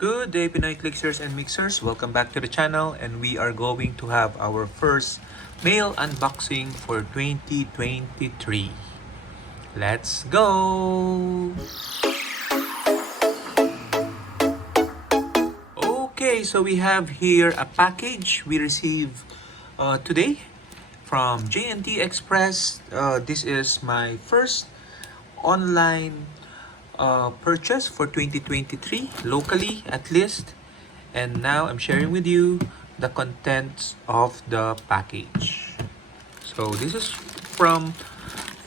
Good day, Pinoy Clixers and Mixers. Welcome back to the channel, and we are going to have our first mail unboxing for 2023. Let's go! Okay, so we have here a package we received today from JNT Express. This is my first online purchase for 2023, locally at least. And now I'm sharing with you the contents of the package. So this is from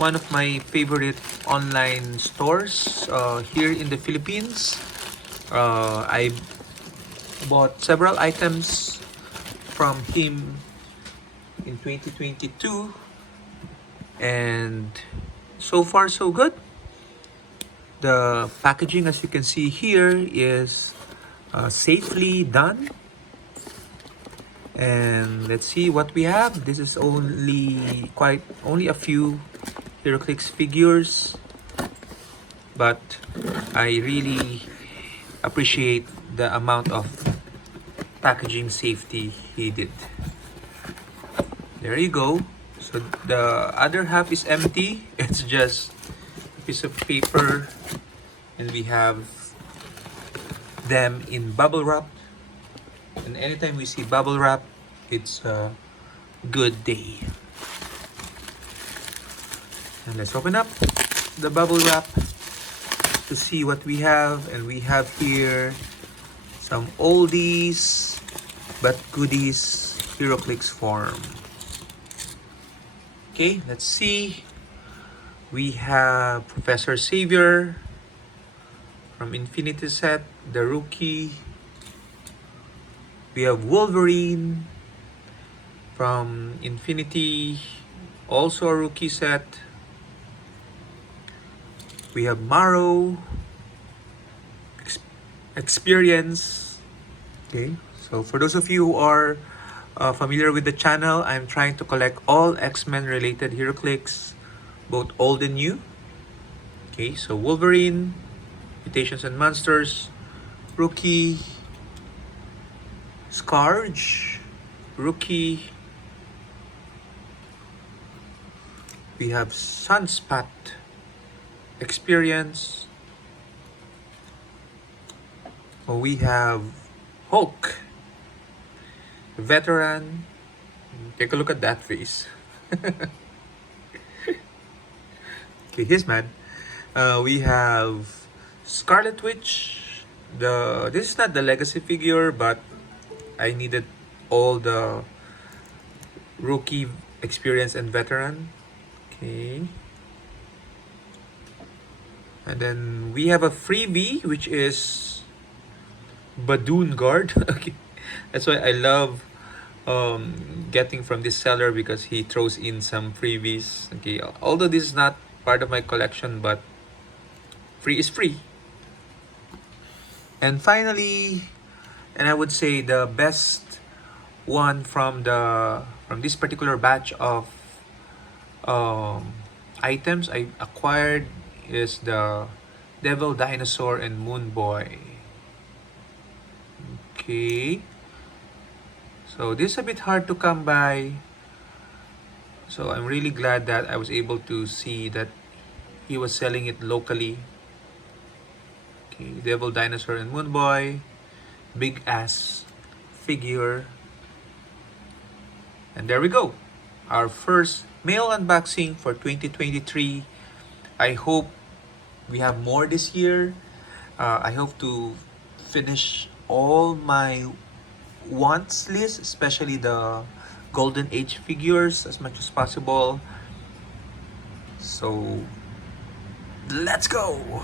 one of my favorite online stores here in the Philippines. I bought several items from him in 2022, and so far so good. The packaging, as you can see here, is safely done. And let's see what we have. This is only a few Heroclix figures, but I really appreciate the amount of packaging safety he did. There you go. So the other half is empty. It's just a piece of paper, and we have them in bubble wrap. And anytime we see bubble wrap, it's a good day. And let's open up the bubble wrap to see what we have. And we have here some oldies but goodies Heroclix form. Okay, let's see. We have Professor Xavier from Infinity Set, the rookie. We have Wolverine from Infinity, also a rookie set. We have Marrow, Experience. Okay, so for those of you who are familiar with the channel, I'm trying to collect all X-Men related Heroclix, both old and new. Okay, so Wolverine, Mutations and Monsters, rookie. Scourge, rookie. We have Sunspot, Experience. We have Hulk, Veteran. Take a look at that face. Okay, he's mad. We have Scarlet Witch. This is not the legacy figure, but I needed all the rookie, experience, and veteran. Okay. And then we have a freebie, which is Badoon Guard. Okay. That's why I love getting from this seller, because he throws in some freebies. Okay. Although this is not part of my collection, but free is free. And finally, and I would say the best one from this particular batch of items I acquired is the Devil Dinosaur and Moon Boy. Okay, so this is a bit hard to come by, so I'm really glad that I was able to see that he was selling it locally. Okay, Devil Dinosaur and Moon Boy, big ass figure. And there we go, our first mail unboxing for 2023. I hope we have more this year. I hope to finish all my wants list, especially the Golden Age figures, as much as possible. So let's go!